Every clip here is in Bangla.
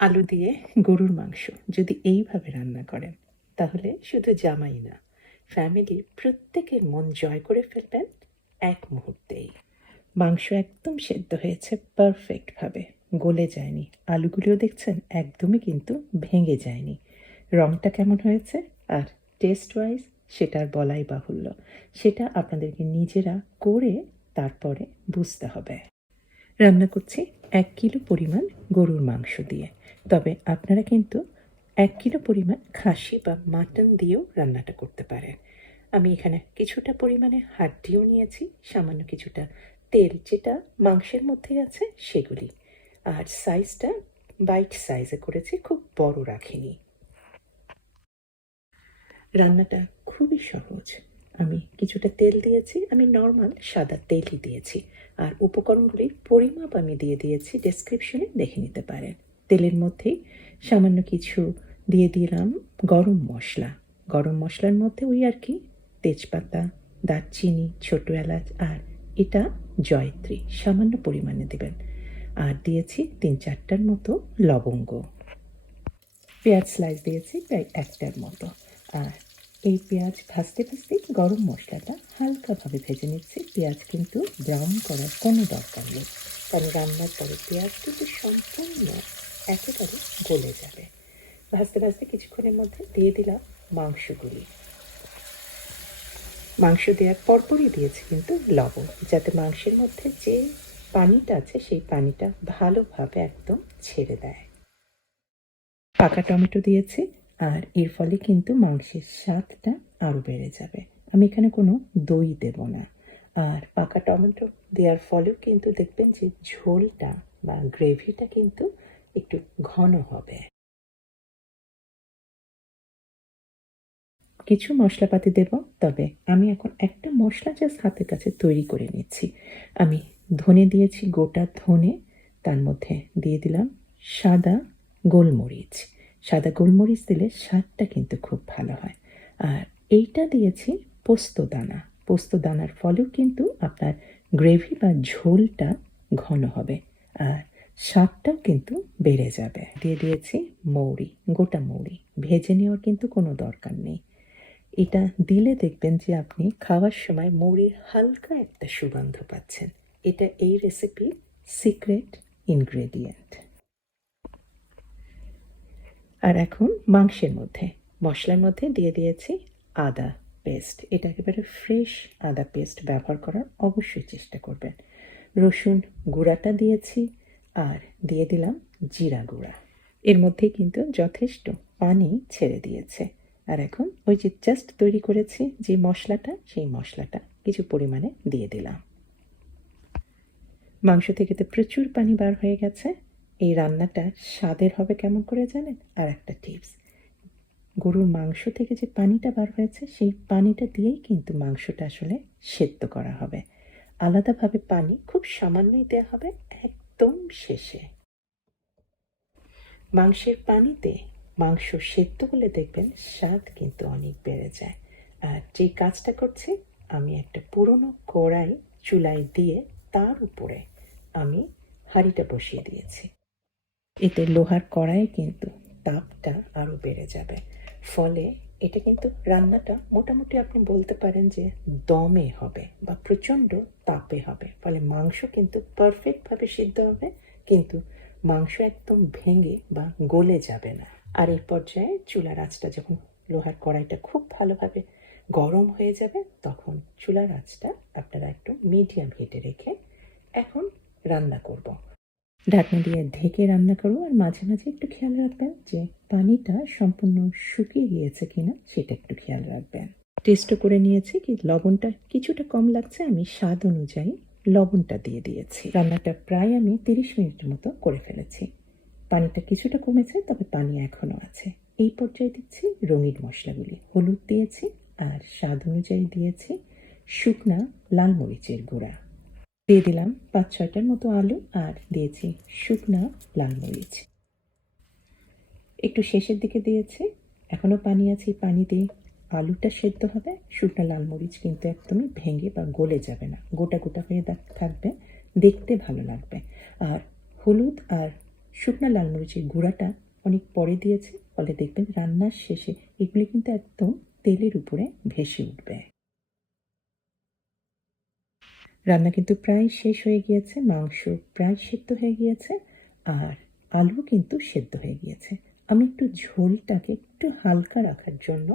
আলু দিয়ে গরুর মাংস যদি এইভাবে রান্না করেন, তাহলে শুধু জামাই না, ফ্যামিলির প্রত্যেকের মন জয় করে ফেলবেন এক মুহূর্তেই। মাংস একদম সেদ্ধ হয়েছে পারফেক্টভাবে, গলে যায়নি। আলুগুলিও দেখছেন একদমই কিন্তু ভেঙে যায়নি। রংটা কেমন হয়েছে আর টেস্ট ওয়াইজ সেটা আর বলাই বাহুল্য। সেটা আপনাদেরকে নিজেরা করে তারপরে বুঝতে হবে। রান্না করছি 1 কিলো পরিমাণ গরুর মাংস দিয়ে। তবে আপনারা কিন্তু 1 কিলো পরিমাণ খাসি বা মাটন দিয়েও রান্নাটা করতে পারেন। আমি এখানে কিছুটা পরিমাণে হাড্ডিও নিয়েছি, সামান্য কিছুটা তেল যেটা মাংসের মধ্যেই আছে সেগুলি। আর সাইজটা বাইট সাইজে করেছি, খুব বড় রাখিনি। রান্নাটা খুবই সহজ। আমি কিছুটা তেল দিয়েছি, আমি নর্মাল সাদা তেলই দিয়েছি। আর উপকরণগুলির পরিমাপ আমি দিয়ে দিয়েছি, ডেসক্রিপশনে দেখে নিতে পারেন। তেলের মধ্যেই সামান্য কিছু দিয়ে দিলাম গরম মশলা। গরম মশলার মধ্যে ওই আর কি তেজপাতা, দারচিনি, ছোট এলাচ আর এটা জয়ত্রী সামান্য পরিমাণে দেবেন। আর দিয়েছি 3-4টার মতো লবঙ্গ। পেঁয়াজ স্লাইস দিয়েছি প্রায় 1টার মতো। আর এই পেঁয়াজ ভাজতে ভাজতেই গরম মশলাটা হালকাভাবে ভেজে নিচ্ছি। পেঁয়াজ কিন্তু ব্রাউন করার কোনো দরকার নেই, কারণ রান্নার পরে পেঁয়াজ কিন্তু সম্পূর্ণ একেবারে গলে যাবে। ভাজতে ভাজতে কিছুক্ষণের মধ্যে দিয়ে দিলাম মাংসগুলি। মাংস দেওয়ার পরপরই দিয়েছি কিন্তু লবণ, যাতে মাংসের মধ্যে যে পানিটা আছে সেই পানিটা ভালোভাবে একদম ছেড়ে দেয়। পাকা টমেটো দিয়েছি, আর এর ফলে কিন্তু মাংসের স্বাদটা আরও বেড়ে যাবে। আমি এখানে কোনো দই দেব না। আর পাকা টমেটো দেওয়ার ফলেও কিন্তু দেখবেন যে ঝোলটা বা গ্রেভিটা কিন্তু একটু ঘন হবে। কিছু মশলাপাতি দেব, তবে আমি এখন একটা মশলা জাস্ট হাতের কাছে তৈরি করে নিচ্ছি। আমি ধনে দিয়েছি, গোটা ধনে। তার মধ্যে দিয়ে দিলাম সাদা গোলমরিচ। সাদা গোলমরিচ দিলে স্বাদটা কিন্তু খুব ভালো হয়। আর এইটা দিয়েছি পোস্ত দানা। পোস্ত দানার ফলেও কিন্তু আপনার গ্রেভি বা ঝোলটা ঘন হবে, আর স্বাদটাও কিন্তু বেড়ে যাবে। দিয়ে দিয়েছি মৌরি, গোটা মৌরি। ভেজে নেওয়ার কিন্তু কোনো দরকার নেই। এটা দিলে দেখবেন যে আপনি খাওয়ার সময় মৌরির হালকা একটা সুগন্ধ পাচ্ছেন। এটা এই রেসিপির সিক্রেট ইনগ্রেডিয়েন্ট। আর এখন মাংসের মধ্যে, মশলার মধ্যে দিয়ে দিয়েছি আদা পেস্ট। এটা একেবারে ফ্রেশ আদা পেস্ট ব্যবহার করার অবশ্যই চেষ্টা করবেন। রসুন গুঁড়াটা দিয়েছি, আর দিয়ে দিলাম জিরা গুঁড়া। এর মধ্যে কিন্তু যথেষ্ট পানি ছেড়ে দিয়েছে। আর এখন ওই যে জাস্ট তৈরি করেছি যে মশলাটা, সেই মশলাটা কিছু পরিমাণে দিয়ে দিলাম। মাংস থেকে তো প্রচুর পানি বার হয়ে গেছে। এই রান্নাটা স্বাদের হবে কেমন করে জানেন? আর একটা টিপস, গরুর মাংস থেকে যে পানিটা বার হয়েছে সেই পানিটা দিয়েই কিন্তু মাংসটা আসলে সেদ্ধ করা হবে। আলাদাভাবে পানি খুব সামান্যই দেওয়া হবে একদম শেষে। মাংসের পানিতে মাংস সেদ্ধ হলে দেখবেন স্বাদ কিন্তু অনেক বেড়ে যায়। আর যে কাজটা করছি, আমি একটা পুরনো কড়াই চুলায় দিয়ে তার উপরে আমি হাঁড়িটা বসিয়ে দিয়েছি। এতে লোহার কড়াইয়ে কিন্তু তাপটা আরও বেড়ে যাবে। ফলে এটা কিন্তু রান্নাটা মোটামুটি আপনি বলতে পারেন যে দমে হবে বা প্রচণ্ড তাপে হবে। ফলে মাংস কিন্তু পারফেক্টভাবে সিদ্ধ হবে, কিন্তু মাংস একদম ভেঙে বা গলে যাবে না। আর এই পর্যায়ে চুলার আঁচটা যখন লোহার কড়াইটা খুব ভালোভাবে গরম হয়ে যাবে, তখন চুলার আঁচটা আপনারা একটু মিডিয়াম হিটে রেখে এখন রান্না করব। ঢাকনা দিয়ে ঢেকে রান্না করবো, আর মাঝে মাঝে একটু খেয়াল রাখবেন যে পানিটা সম্পূর্ণ শুকিয়ে গিয়েছে কিনা, সেটা একটু খেয়াল রাখবেন। টেস্টও করে নিয়েছি, কি লবণটা কিছুটা কম লাগছে, আমি স্বাদ অনুযায়ী লবণটা দিয়ে দিয়েছি। রান্নাটা প্রায় আমি 30 মিনিটের মতো করে ফেলেছি। পানিটা কিছুটা কমেছে, তবে পানি এখনো আছে। এই পর্যায়ে দিচ্ছি রঙিন মশলাগুলি। হলুদ দিয়েছি, আর স্বাদ অনুযায়ী দিয়েছি শুকনা লাল মরিচের গুঁড়া। দিয়ে দিলাম 5-6টার মতো আলু, আর দিয়েছি শুকনা লাল মরিচ। একটু শেষের দিকে দিয়েছি, এখনো পানি আছে, পানি দিয়ে আলুটা সেদ্ধ হবে। শুকনা লাল মরিচ কিন্তু একদমই ভেঙে বা গলে যাবে না, গোটা গোটা হয়ে থাকবে, দেখতে ভালো লাগবে। আর হলুদ আর শুকনা লাল মরিচের গুঁড়াটা অনেক পরে দিয়েছি, ফলে দেখবেন রান্নার শেষে এগুলি কিন্তু একদম তেলের উপরে ভেসে উঠবে। রান্না কিন্তু প্রায় শেষ হয়ে গিয়েছে, মাংস প্রায় সেদ্ধ হয়ে গিয়েছে, আর আলু কিন্তু সেদ্ধ হয়ে গিয়েছে। আমি একটু ঝোলটাকে একটু হালকা রাখার জন্য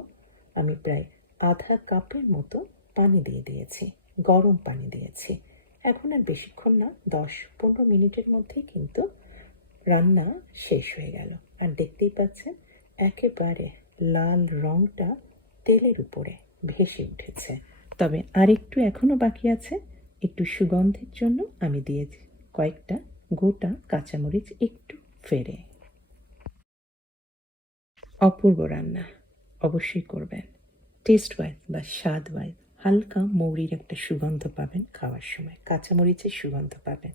আমি প্রায় আধা কাপের মতো পানি দিয়ে দিয়েছি, গরম পানি দিয়েছি। এখন আর বেশিক্ষণ না, 10-15 মিনিটের মধ্যেই কিন্তু রান্না শেষ হয়ে গেল। আর দেখতেই পাচ্ছেন একেবারে লাল রংটা তেলের উপরে ভেসে উঠেছে। তবে আর একটু এখনো বাকি আছে। একটু সুগন্ধের জন্য আমি দিয়েছি কয়েকটা গোটা কাঁচামরিচ একটু ফেড়ে। অপূর্ব রান্না, অবশ্যই করবেন। টেস্ট ওয়াইজ বা স্বাদ ওয়াইজ হালকা মৌরির একটা সুগন্ধ পাবেন খাওয়ার সময়, কাঁচামরিচের সুগন্ধ পাবেন।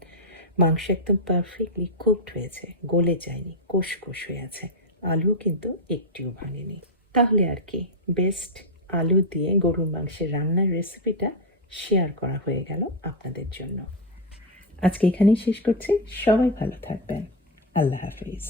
মাংস একদম পারফেক্টলি কুকড হয়েছে, গলে যায়নি, কোষ কোষ হয়ে আছে। আলু কিন্তু একটিও ভাঙেনি। তাহলে আর কি, বেস্ট আলু দিয়ে গরুর মাংসের রান্নার রেসিপিটা শেয়ার করা হয়ে গেল আপনাদের জন্য। আজকে এখানেই শেষ করছি। সবাই ভালো থাকবেন। আল্লাহ হাফিজ।